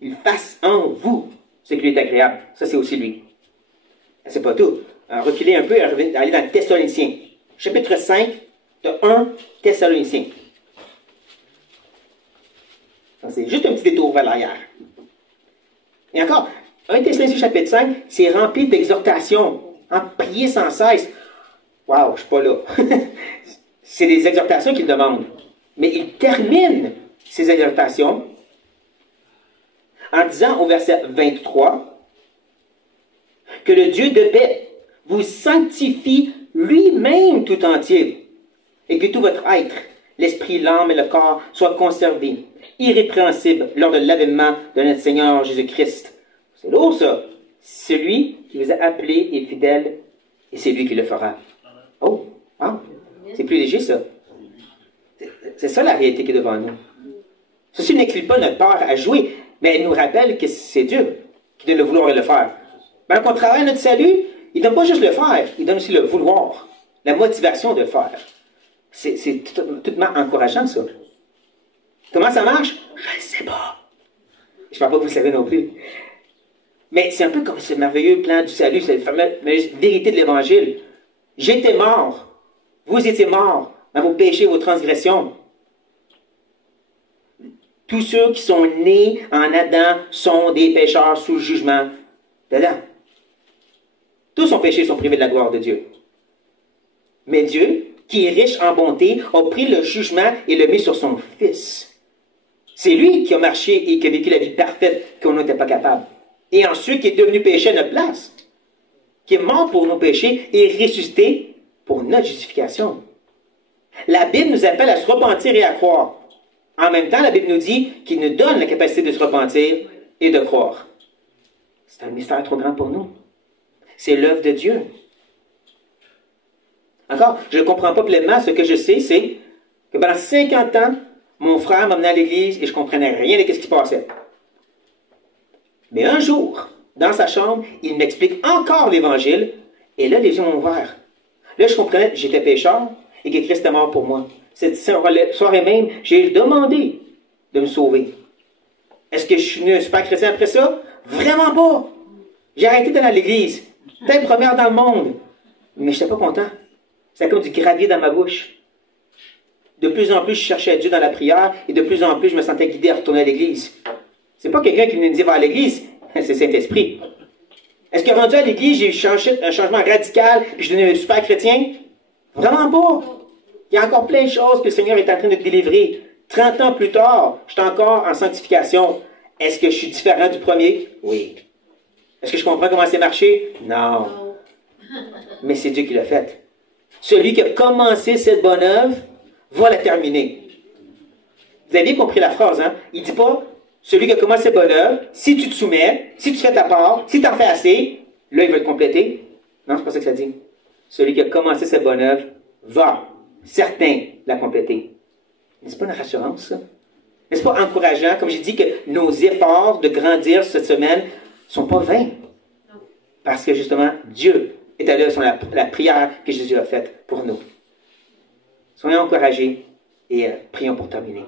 il fasse en vous ce qui lui est agréable. Ça c'est aussi lui. C'est pas tout. Reculez un peu et aller dans Thessaloniciens. Chapitre 5 de 1 Thessaloniciens. C'est juste un petit détour vers l'arrière. Et encore, 1 Thessaloniciens chapitre 5, c'est rempli d'exhortations. Priez sans cesse. Waouh, je ne suis pas là. C'est des exhortations qu'il demande. Mais il termine ces exhortations en disant au verset 23 que le Dieu de paix vous sanctifie lui-même tout entier et que tout votre être, l'esprit, l'âme et le corps soient conservés, irrépréhensibles lors de l'avènement de notre Seigneur Jésus-Christ. C'est lourd ça. Celui qui vous a appelé est fidèle et c'est lui qui le fera. Oh, wow. C'est plus léger ça. C'est ça la réalité qui est devant nous. Ceci n'exclut pas notre part à jouer, mais elle nous rappelle que c'est Dieu qui donne le vouloir et le faire. Ben, quand on travaille notre salut, il ne donne pas juste le faire, il donne aussi le vouloir, la motivation de le faire. C'est tout encourageant, ça. Comment ça marche? Je ne sais pas. Je ne parle pas que vous le savez non plus. Mais c'est un peu comme ce merveilleux plan du salut, cette fameuse vérité de l'Évangile. J'étais mort. Vous étiez morts dans vos péchés, vos transgressions. Tous ceux qui sont nés en Adam sont des pécheurs sous le jugement d'Adam. Tous ont péché, sont privés de la gloire de Dieu. Mais Dieu, qui est riche en bonté, a pris le jugement et le mis sur son Fils. C'est lui qui a marché et qui a vécu la vie parfaite qu'on n'était pas capable. Et ensuite, qui est devenu péché à notre place. Qui est mort pour nos péchés et ressuscité pour notre justification. La Bible nous appelle à se repentir et à croire. En même temps, la Bible nous dit qu'il nous donne la capacité de se repentir et de croire. C'est un mystère trop grand pour nous. C'est l'œuvre de Dieu. Encore, je ne comprends pas pleinement. Ce que je sais, c'est que pendant 50 ans, mon frère m'amenait à l'église et je ne comprenais rien de ce qui se passait. Mais un jour, dans sa chambre, il m'explique encore l'Évangile et là, les yeux m'ont ouvert. Là, je comprenais que j'étais pécheur et que Christ est mort pour moi. Cette soirée même, j'ai demandé de me sauver. Est-ce que je suis devenu un super chrétien après ça? Vraiment pas! J'ai arrêté d'aller à l'église. J'étais première dans le monde. Mais je n'étais pas content. C'était comme du gravier dans ma bouche. De plus en plus, je cherchais Dieu dans la prière et de plus en plus, je me sentais guidé à retourner à l'église. C'est pas quelqu'un qui venait me dire va à l'église, c'est Saint-Esprit. Est-ce que rendu à l'église, j'ai eu un changement radical et je suis devenu un super chrétien? Vraiment pas. Il y a encore plein de choses que le Seigneur est en train de délivrer. 30 ans plus tard, je suis encore en sanctification. Est-ce que je suis différent du premier? Oui. Est-ce que je comprends comment c'est marché? Non. Mais c'est Dieu qui l'a fait. Celui qui a commencé cette bonne œuvre va la terminer. Vous avez bien compris la phrase, hein? Il ne dit pas, celui qui a commencé cette bonne œuvre, si tu te soumets, si tu fais ta part, si tu en fais assez, là, il va le compléter. Non, c'est pas ça que ça dit. Celui qui a commencé cette bonne œuvre va, certain, la compléter. N'est-ce pas une rassurance, ça? N'est-ce pas encourageant, comme j'ai dit, que nos efforts de grandir cette semaine ne sont pas vains? Parce que, justement, Dieu est à l'œuvre sur la prière que Jésus a faite pour nous. Soyons encouragés et prions pour terminer.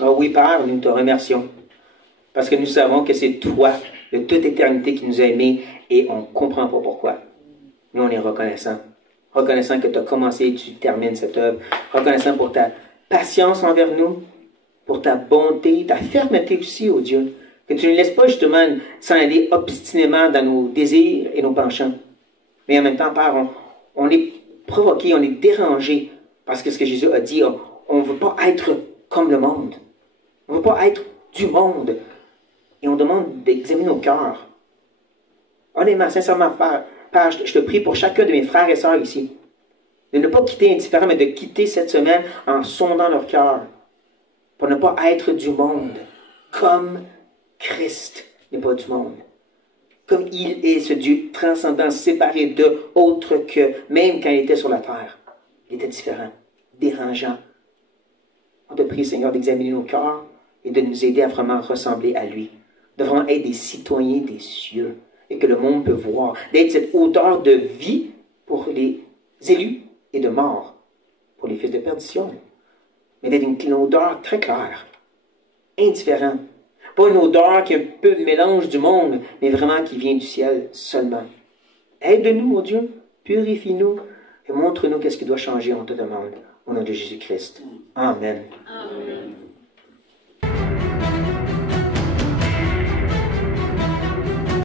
Oh oui, Père, nous te remercions. Parce que nous savons que c'est toi, de toute éternité, qui nous a aimés et on ne comprend pas pourquoi. Nous, on est reconnaissants. Reconnaissant que tu as commencé et tu termines cette œuvre. Reconnaissant pour ta patience envers nous, pour ta bonté, ta fermeté aussi, oh Dieu. Que tu ne laisses pas justement s'en aller obstinément dans nos désirs et nos penchants. Mais en même temps, Père, on est provoqué, on est dérangé parce que ce que Jésus a dit, on ne veut pas être comme le monde. On ne veut pas être du monde. Et on demande d'examiner nos cœurs. Honnêtement, sincèrement, Père, je te prie pour chacun de mes frères et sœurs ici, de ne pas quitter indifférent, mais de quitter cette semaine en sondant leur cœur, pour ne pas être du monde, comme Christ n'est pas du monde. Comme il est ce Dieu transcendant, séparé de autre que, même quand il était sur la terre. Il était différent, dérangeant. On te prie, Seigneur, d'examiner nos cœurs et de nous aider à vraiment ressembler à lui, de vraiment être des citoyens des cieux et que le monde peut voir, d'être cette odeur de vie pour les élus et de mort pour les fils de perdition, mais d'être une odeur très claire, indifférente. Pas une odeur qui est un peu de mélange du monde, mais vraiment qui vient du ciel seulement. Aide-nous, mon Dieu, purifie-nous et montre-nous qu'est-ce qui doit changer, on te demande. Au nom de Jésus-Christ. Amen. Amen.